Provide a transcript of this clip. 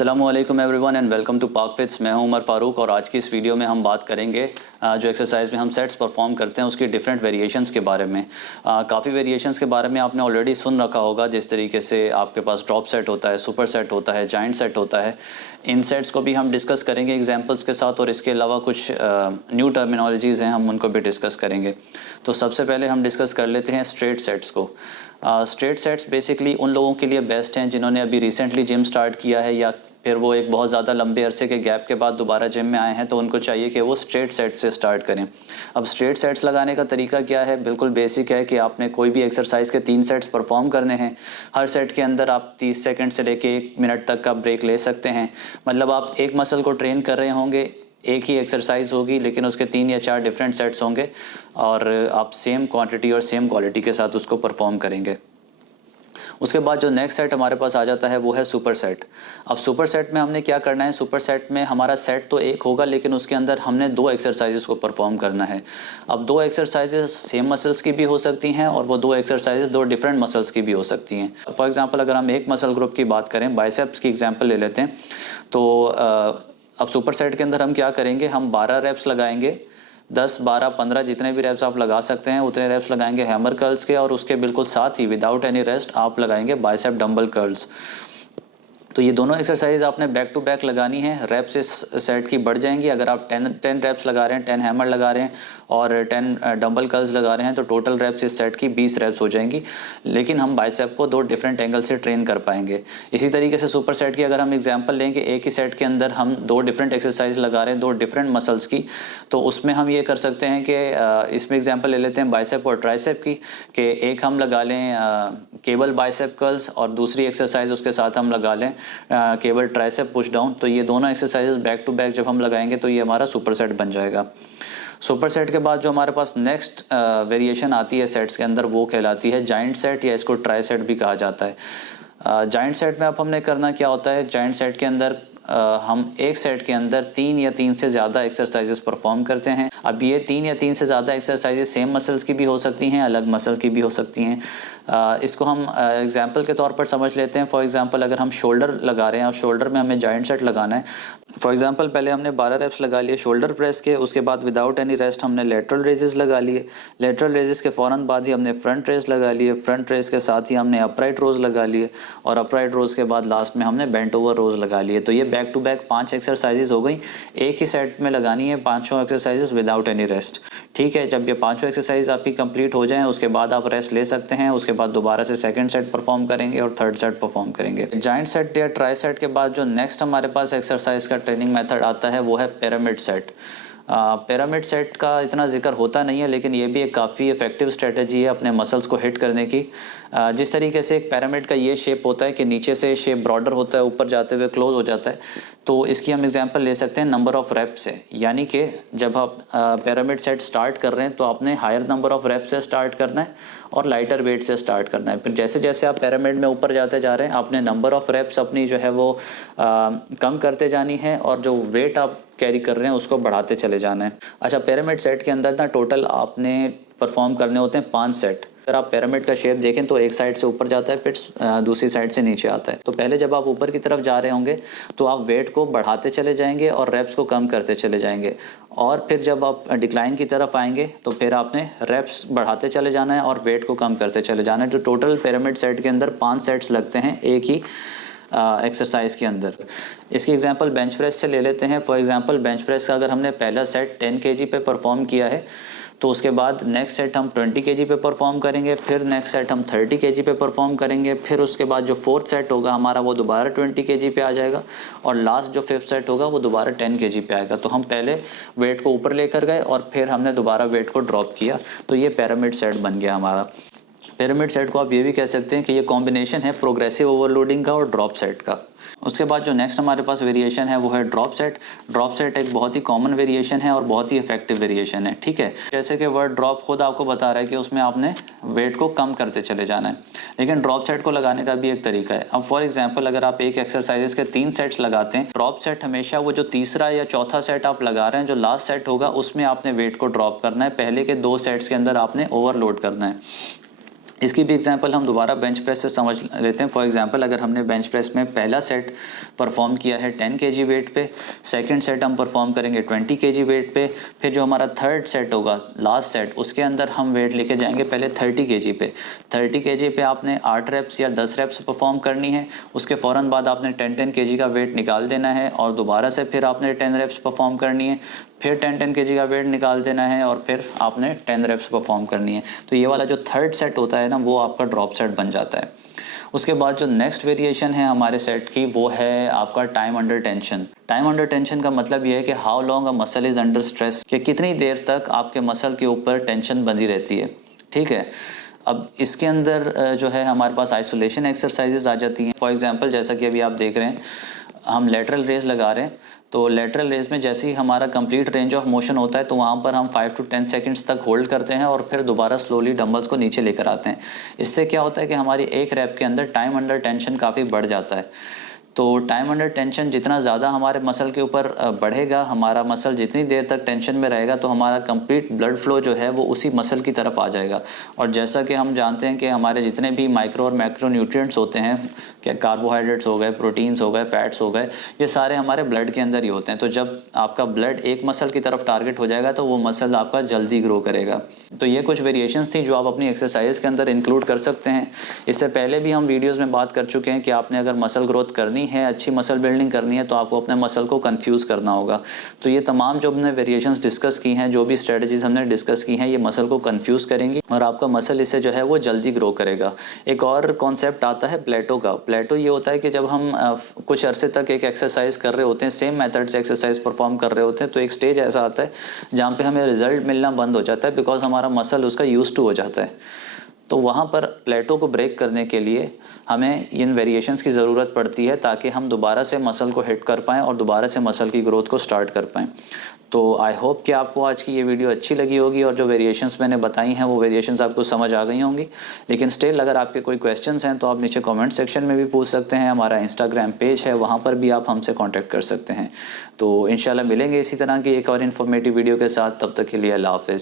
अस्सलामुअलैकुम everyone and welcome to पाक fits. मैं हूं उमर फारूक और आज की इस वीडियो में हम बात करेंगे जो एक्सरसाइज में हम सेट्स परफॉर्म करते हैं उसकी डिफरेंट वेरिएशंस के बारे में। काफ़ी वेरिएशंस के बारे में आपने ऑलरेडी सुन रखा होगा, जिस तरीके से आपके पास ड्रॉप सेट होता है, सुपर सेट होता है, जाइंट सेट होता है। इन सेट्स को भी हम डिस्कस करेंगे एग्जाम्पल्स के साथ, और इसके अलावा कुछ न्यू टर्मिनोलॉजीज़ हैं, हम उनको भी डिस्कस करेंगे। तो सबसे पहले हम डिस्कस कर लेते हैं स्ट्रेट सेट्स को। स्ट्रेट सेट्स बेसिकली उन लोगों के लिए बेस्ट हैं जिन्होंने अभी रिसेंटली जिम स्टार्ट किया है, या फिर वो एक बहुत ज़्यादा लंबे अरसे के गैप के बाद दोबारा जिम में आए हैं, तो उनको चाहिए कि वो स्ट्रेट सेट से स्टार्ट करें। अब स्ट्रेट सेट्स लगाने का तरीका क्या है? बिल्कुल बेसिक है कि आपने कोई भी एक्सरसाइज के 3 सेट्स परफॉर्म करने हैं। हर सेट के अंदर आप 30 सेकंड से लेके 1 मिनट तक का ब्रेक ले सकते हैं। मतलब आप एक मसल को ट्रेन कर रहे होंगे, एक ही एक्सरसाइज होगी, लेकिन उसके 3 या 4 डिफरेंट सेट्स होंगे और आप सेम क्वांटिटी और सेम क्वालिटी के साथ उसको परफॉर्म करेंगे। उसके बाद जो नेक्स्ट सेट हमारे पास आ जाता है वो है सुपर सेट। अब सुपर सेट में हमने क्या करना है? सुपर सेट में हमारा सेट तो एक होगा, लेकिन उसके अंदर हमने 2 एक्सरसाइजेस को परफॉर्म करना है। अब 2 एक्सरसाइजेस सेम मसल्स की भी हो सकती हैं और वो 2 एक्सरसाइजेस 2 डिफरेंट मसल्स की भी हो सकती हैं। फॉर एग्जांपल अगर हम एक मसल ग्रुप की बात करें, बाइसेप्स की एग्जांपल ले लेते हैं, तो अब सुपर सेट के अंदर हम क्या करेंगे? हम 12 रेप्स लगाएंगे। 10, 12, 15 जितने भी रेप्स आप लगा सकते हैं उतने रेप्स लगाएंगे हैमर कर्ल्स के, और उसके बिल्कुल साथ ही विदाउट एनी रेस्ट आप लगाएंगे बाइसेप डंबल कर्ल्स। तो ये दोनों एक्सरसाइज आपने बैक टू बैक लगानी है। रेप्स इस सेट की बढ़ जाएंगी। अगर आप 10 रेप्स लगा रहे हैं, 10 हैमर लगा रहे हैं और 10 डंबल कर्ल्स लगा रहे हैं, तो टोटल रेप्स इस सेट की 20 रेप्स हो जाएंगी। लेकिन हम बाइसेप को 2 डिफरेंट एंगल से ट्रेन कर पाएंगे। इसी तरीके से सुपर सेट की अगर हम एग्जांपल लें कि एक ही सेट के अंदर हम 2 डिफरेंट एक्सरसाइज लगा रहे हैं, 2 डिफरेंट मसल्स की, तो उसमें हम ये कर सकते हैं कि इसमें एग्जाम्पल ले लेते हैं बाइसेप और ट्राइसेप की, कि एक हम लगा लें केबल बाइसेप कर्ल्स और दूसरी एक्सरसाइज उसके साथ हम लगा लें केबल ट्राइसेप पुश डाउन। तो ये दोनों एक्सरसाइजेस बैक टू बैक जब हम लगाएंगे तो ये हमारा सुपर सेट बन जाएगा। सुपर सेट के बाद जो हमारे पास नेक्स्ट वेरिएशन आती है सेट्स के अंदर, वो कहलाती है जाइंट सेट, या इसको ट्राई सेट भी कहा जाता है। जाइंट सेट में अब हमने करना क्या होता है? जाइंट सेट के अंदर हम एक सेट के अंदर 3 या 3 से ज़्यादा एक्सरसाइजेस परफॉर्म करते हैं। अब ये 3 या 3 से ज़्यादा एक्सरसाइजेस सेम मसल्स की भी हो सकती हैं, अलग मसल की भी हो सकती हैं। इसको हम एग्जांपल के तौर पर समझ लेते हैं। फॉर एग्जांपल अगर हम शोल्डर लगा रहे हैं और शोल्डर में हमें जाइंट सेट लगाना है, फॉर एग्जांपल पहले हमने 12 रेप्स लगा लिए शोल्डर प्रेस के, उसके बाद विदाउट एनी रेस्ट हमने लेटरल रेजेस लगा लिए। लेटरल रेजेस के फ़ौरन बाद ही हमने फ्रंट रेस लगा लिए। फ्रंट रेस के साथ ही हमने अपराइट रोज लगा लिए, और अपराइट रोज के बाद लास्ट में हमने बेंट ओवर रोज लगा लिए। तो ये बैक टू बैक 5 एक्सरसाइजेज हो गई। एक ही सेट में लगानी है 5 एक्सरसाइजेज विदाउट एनी रेस्ट। ठीक है, जब ये 5 एक्सरसाइज आपकी कंप्लीट हो जाएं उसके बाद आप रेस्ट ले सकते हैं। उसके बाद दोबारा से सेकंड सेट परफॉर्म करेंगे और थर्ड सेट परफॉर्म करेंगे। जाइंट सेट या ट्राई सेट के बाद जो नेक्स्ट हमारे पास एक्सरसाइज का ट्रेनिंग मेथड आता है वो है पिरामिड सेट। पिरामिड सेट का इतना जिक्र होता नहीं है, लेकिन ये भी एक काफ़ी इफेक्टिव स्ट्रेटजी है अपने मसल्स को हिट करने की। जिस तरीके से एक पिरामिड का ये शेप होता है कि नीचे से शेप ब्रॉडर होता है, ऊपर जाते हुए क्लोज हो जाता है, तो इसकी हम एग्जांपल ले सकते हैं नंबर ऑफ रेप्स से। यानी कि जब आप पिरामिड सेट स्टार्ट कर रहे हैं तो आपने हायर नंबर ऑफ रेप्स से स्टार्ट करना है और लाइटर वेट से स्टार्ट करना है। फिर जैसे जैसे आप पिरामिड में ऊपर जाते जा रहे हैं, आपने नंबर ऑफ रेप्स अपनी जो है वो कम करते जानी है, और जो वेट आप कैरी कर रहे हैं उसको बढ़ाते चले जाना है। अच्छा, पिरामिड सेट के अंदर ना टोटल आपने परफॉर्म करने होते हैं 5 सेट। अगर आप पिरामिड का शेप देखें तो एक साइड से ऊपर जाता है, फिर दूसरी साइड से नीचे आता है। तो पहले जब आप ऊपर की तरफ जा रहे होंगे तो आप वेट को बढ़ाते चले जाएंगे और रेप्स को कम करते चले जाएंगे, और फिर जब आप डिक्लाइन की तरफ आएंगे तो फिर आपने रेप्स बढ़ाते चले जाना है और वेट को कम करते चले जाना है। तो टोटल पिरामिड सेट के अंदर 5 सेट्स लगते हैं एक ही एक्सरसाइज के अंदर। इसकी एग्जांपल बेंच प्रेस से ले लेते हैं। फॉर एग्जांपल बेंच प्रेस का अगर हमने पहला सेट 10 kg पे परफॉर्म किया है, तो उसके बाद नेक्स्ट सेट हम 20 kg पे परफॉर्म करेंगे, फिर नेक्स्ट सेट हम 30 kg पे परफॉर्म करेंगे, फिर उसके बाद जो 4th सेट होगा हमारा वो दोबारा 20 kg पे आ जाएगा, और लास्ट जो 5th सेट होगा वो दोबारा 10 kg पे आएगा। तो हम पहले वेट को ऊपर लेकर गए और फिर हमने दोबारा वेट को ड्रॉप किया, तो ये पिरामिड सेट बन गया हमारा। पिरामिड सेट को आप ये भी कह सकते हैं कि ये कॉम्बिनेशन है प्रोग्रेसिव ओवरलोडिंग का और ड्रॉप सेट का। उसके बाद जो नेक्स्ट हमारे पास वेरिएशन है वो है ड्रॉप सेट। ड्रॉप सेट एक बहुत ही कॉमन वेरिएशन है और बहुत ही इफेक्टिव वेरिएशन है। ठीक है, जैसे कि वर्ड ड्रॉप खुद आपको बता रहा है कि उसमें आपने वेट को कम करते चले जाना है, लेकिन ड्रॉप सेट को लगाने का भी एक तरीका है। अब फॉर एग्जाम्पल अगर आप एक एक्सरसाइजेस के 3 सेट्स लगाते हैं, ड्रॉप सेट हमेशा वो जो तीसरा या चौथा सेट आप लगा रहे हैं, जो लास्ट सेट होगा उसमें आपने वेट को ड्रॉप करना है। पहले के 2 सेट्स के अंदर आपने ओवरलोड करना है। इसकी भी एग्जांपल हम दोबारा बेंच प्रेस से समझ लेते हैं। फॉर एग्जांपल अगर हमने बेंच प्रेस में पहला सेट परफॉर्म किया है 10 kg वेट पे, सेकंड सेट हम परफॉर्म करेंगे 20 kg वेट पे, फिर जो हमारा थर्ड सेट होगा लास्ट सेट उसके अंदर हम वेट लेके जाएंगे पहले 30 kg पे। 30 kg पे आपने 8 रेप्स या 10 रेप्स परफॉर्म करनी है, उसके फ़ौरन बाद आपने 10 kg का वेट निकाल देना है और दोबारा से फिर आपने 10 रेप्स परफॉर्म करनी है, फिर 10 kg का वेट निकाल देना है और फिर आपने 10 रेप्स परफॉर्म करनी है। तो ये वाला जो थर्ड सेट होता है ना वो आपका ड्रॉप सेट बन जाता है। उसके बाद जो नेक्स्ट वेरिएशन है हमारे सेट की वो है आपका time under tension. Time under tension का मतलब ये है कि how long a muscle is under stress, कि कितनी देर तक आपके मसल के ऊपर टेंशन बनी रहती है। ठीक है, अब इसके अंदर जो है हमारे पास आइसोलेशन एक्सरसाइजेज आ जाती हैं। फॉर एग्जांपल जैसा कि अभी आप देख रहे हैं हम लेटरल रेज लगा रहे हैं, तो लेटरल रेज में जैसे ही हमारा कंप्लीट रेंज ऑफ मोशन होता है तो वहाँ पर हम 5 to 10 सेकंड्स तक होल्ड करते हैं और फिर दोबारा स्लोली डंबल्स को नीचे लेकर आते हैं। इससे क्या होता है कि हमारी एक रैप के अंदर टाइम अंडर टेंशन काफ़ी बढ़ जाता है। तो टाइम अंडर टेंशन जितना ज़्यादा हमारे मसल के ऊपर बढ़ेगा, हमारा मसल जितनी देर तक टेंशन में रहेगा तो हमारा कंप्लीट ब्लड फ्लो जो है वो उसी मसल की तरफ आ जाएगा। और जैसा कि हम जानते हैं कि हमारे जितने भी माइक्रो और मैक्रो न्यूट्रिएंट्स होते हैं, क्या कार्बोहाइड्रेट्स हो गए, प्रोटीन्स हो गए, फैट्स हो गए, ये सारे हमारे ब्लड के अंदर ही होते हैं। तो जब आपका ब्लड एक मसल की तरफ टारगेट हो जाएगा तो वो मसल आपका जल्दी ग्रो करेगा। तो ये कुछ वेरिएशंस थी जो आप अपनी एक्सरसाइज के अंदर इंक्लूड कर सकते हैं। इससे पहले भी हम वीडियोस में बात कर चुके हैं कि आपने अगर मसल ग्रोथ करनी है, अच्छी मसल बिल्डिंग करनी है तो आपको अपने मसल को कंफ्यूज करना होगा। तो ये तमाम जो हमने वेरिएशंस डिस्कस की हैं, जो भी स्ट्रेटजीज हमने डिस्कस की हैं, ये मसल को कंफ्यूज करेंगी और आपका मसल इससे जो है वो जल्दी ग्रो करेगा। एक और कॉन्सेप्ट आता है प्लेटो का। प्लेटो ये होता है कि जब हम कुछ अरसे तक एक एक्सरसाइज कर रहे होते हैं, सेम मेथड से एक्सरसाइज परफॉर्म कर रहे होते हैं, तो एक स्टेज ऐसा आता है जहाँ पे हमें रिजल्ट मिलना बंद हो जाता है, बिकॉज हमारा मसल उसका यूज टू हो जाता है। तो वहाँ पर प्लेटो को ब्रेक करने के लिए हमें इन वेरिएशंस की ज़रूरत पड़ती है ताकि हम दोबारा से मसल को हिट कर पाएँ और दोबारा से मसल की ग्रोथ को स्टार्ट कर पाएँ। तो आई होप कि आपको आज की ये वीडियो अच्छी लगी होगी और जो वेरिएशंस मैंने बताई हैं वो वेरिएशंस आपको समझ आ गई होंगी। लेकिन स्टिल अगर आपके कोई क्वेश्चंस हैं तो आप नीचे कमेंट सेक्शन में भी पूछ सकते हैं। हमारा इंस्टाग्राम पेज है, वहाँ पर भी आप हमसे कॉन्टैक्ट कर सकते हैं। तो इंशाल्लाह मिलेंगे इसी तरह की एक और इन्फॉर्मेटिव वीडियो के साथ। तब तक के लिए अल्लाह हाफ़िज़।